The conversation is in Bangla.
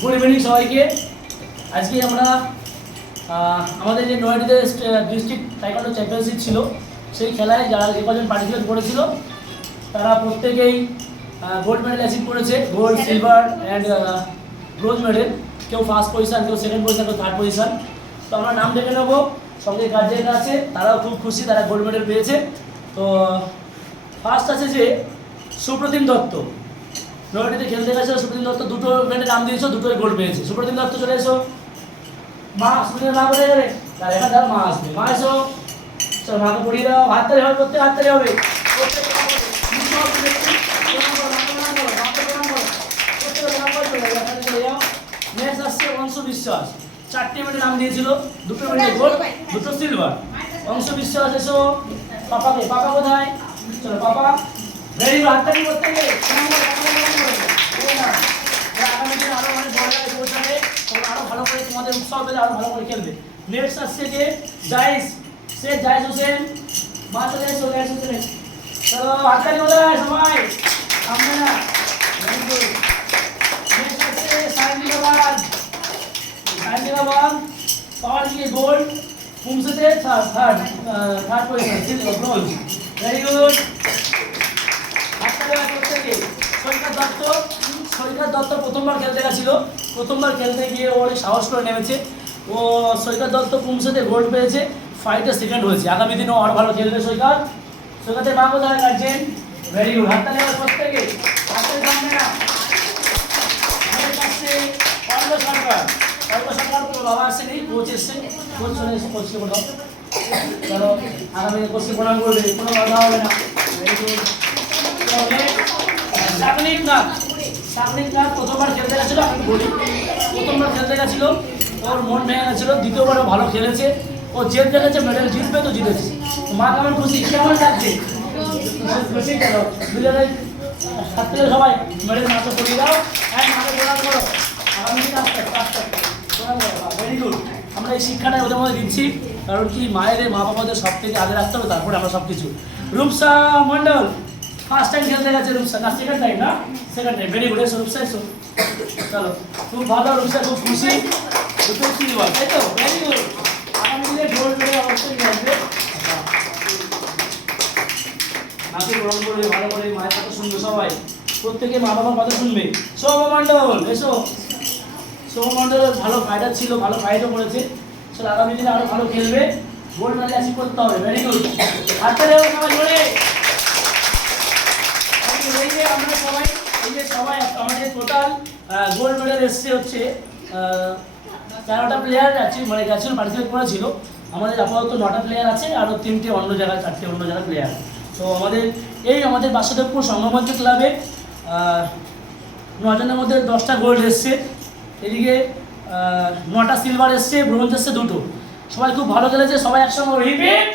গুড ইভিনিং সবাইকে। আজকে আমরা আমাদের যে নয়ডিতে ডিস্ট্রিক্ট টাইকোয়ান্ডো চ্যাম্পিয়নশিপ ছিল সেই খেলায় যারা যে কজন পার্টিসিপেট করেছিল তারা প্রত্যেকেই গোল্ড মেডেল অ্যাচিভ করেছে। Gold, silver and bronze medal. কেউ ফার্স্ট পজিশন, কেউ সেকেন্ড পজিশন, কেউ থার্ড পজিশন। তো আমরা নাম দেখে নেবো। সঙ্গে গার্জিয়ানরা আছে, তারাও খুব খুশি, তারা গোল্ড মেডেল পেয়েছে। তো ফার্স্ট আছে যে সুপ্রতিম দত্ত, নয়ডিতে খেলতে গেছে। সুপ্রতিম দত্ত দুটো ইভেন্টে নাম দিয়েছো, দুটোই গোল্ড পেয়েছে। সুপ্রতিম দত্ত চলে এসো। মা সুপ্রতিম মা কোথায় যাবে? তার একা যাও, মা আসবে। মা এসো, চলো মাকে পড়িয়ে দাও। হাততালি হবে, প্রত্যেক হাততালি হবে। নেক্সট আসছে অংশ বিশ্বাস। 4টে ইভেন্টে নাম দিয়েছিল, দুটো ইভেন্টে গোল্ড, দুটো সিলভার। অংশ বিশ্বাস এসো। পাপাকে, পাপা কোথায়? চলো পাপা। ভেরি গুড, হাততালি করতে গেলে আগামী দিন আরো অনেক বড় জায়গায় পৌঁছাবে, তোমরা আরো ভালো করে তোমাদের উৎসাহ পেলে আরো ভালো করে খেলবে। নেক্সট আসছে যে জায়েজ, সে জায়েজ হোসেন। মা চলে এসো, জায়েজ হোসেন। চলো হাততালি কোথায় সবাই? সামনে না। Very good. নেক্সট আসছে সাইন্দিরাবাদ। সাইন্দিরাবাদ পাওয়ার দিয়ে গোল্ড, পুমসেতে third position, silver, bronze. Very good. হাততালি করতে গিয়ে সৈকত দত্ত। সৈকত দত্ত প্রথমবার খেলতে গেছিল, প্রথমবার খেলতে গিয়ে ও অনেক সাহস করে নেমেছে। ও সৈকত দত্ত পুমসেতে গোল্ড পেয়েছে, ফাইটে সেকেন্ড হয়েছে। আগামী দিনও আরও ভালো খেলবে সৈকত। সৈকতের মা কোথায় গার্জেন? ভেরি গুড, হাততালি হবে প্রত্যেকে। হাতের সামনে না। পর্ব সরকার, পর্ব সরকার বাবা আসেনি, কোচ এসছে। কোচ চলে এসে কোচকে বলো। চলো আগামী দিনে কোচকে প্রণাম করবে, কোনো বাধা হবে না। Very good. সাকনিক নাথ, সাকনিক নাথ প্রথমবার খেলতে গেছিলো। আমি বলি প্রথমবার খেলতে গেছিল, ওর মন ভেঙে গেছিলো। দ্বিতীয়বারও ভালো খেলেছে, ও জেদ দেখেছে মেডেল জিতবে, তো জিতেছে। মা কেমন খুশি? কেমন লাগছে? খুশি। চলো দুজনে হাত থেকে সবাই মেডেল মাথা পরিয়ে দাও। হ্যাঁ, মাকে প্রণাম করো। আগামী দিন আসতে প্রণাম করো। Very good. আমরা এই শিক্ষাটাই ওদের মধ্যে দিচ্ছি, কারণ কি মায়েদের, মা বাবাদের সব থেকে আগে রাখতে হবে, তারপরে আমরা সব কিছু। রূপসা মণ্ডল ফার্স্ট টাইম খেলতে গেছে। রূপসা না, সেকেন্ড টাইম না, সেকেন্ড টাইম। Very good. এসো রূপসা, এসো। চলো খুব ভালো, রূপসা খুব খুশি। দুটো সিলভার, তাই তো? Very good. আগামী দিনে গোল্ড মেডেল অবশ্যই আসবে। মাকে গ্রহণ করবে ভালো করে, মায়ের কথা শুনবে সবাই, প্রত্যেকে মা বাবার কথা শুনবে। সৌম মণ্ডল এসো। সৌম মণ্ডল ভালো ফাইটার ছিল, ভালো ফাইটও করেছে। চলো আগামী দিনে আরো ভালো খেলবে, গোল্ড মেডেল অ্যাচিভ করতে হবে। Very good. হাততালি হবে সবাই জোরে। এই যে আমরা সবাই, এই যে সবাই আমাদের টোটাল গোল্ড মেডেল এসছে হচ্ছে 13টা প্লেয়ার আছে, মানে গেছিল পার্টিসিপেট করেছিল। আমাদের আপাতত 9টা প্লেয়ার আছে, আরও 3টে অন্য জায়গায়, 4টে অন্য জায়গায় প্লেয়ার। তো আমাদের বাসুদেবপুর সংঘমঞ্চ ক্লাবে 9 জনের মধ্যে 10টা গোল্ড এসছে। এদিকে 9টা সিলভার এসছে, ব্রোঞ্জ এসছে 2টো। সবাই খুব ভালো খেলেছে, সবাই একসঙ্গে রিপিট।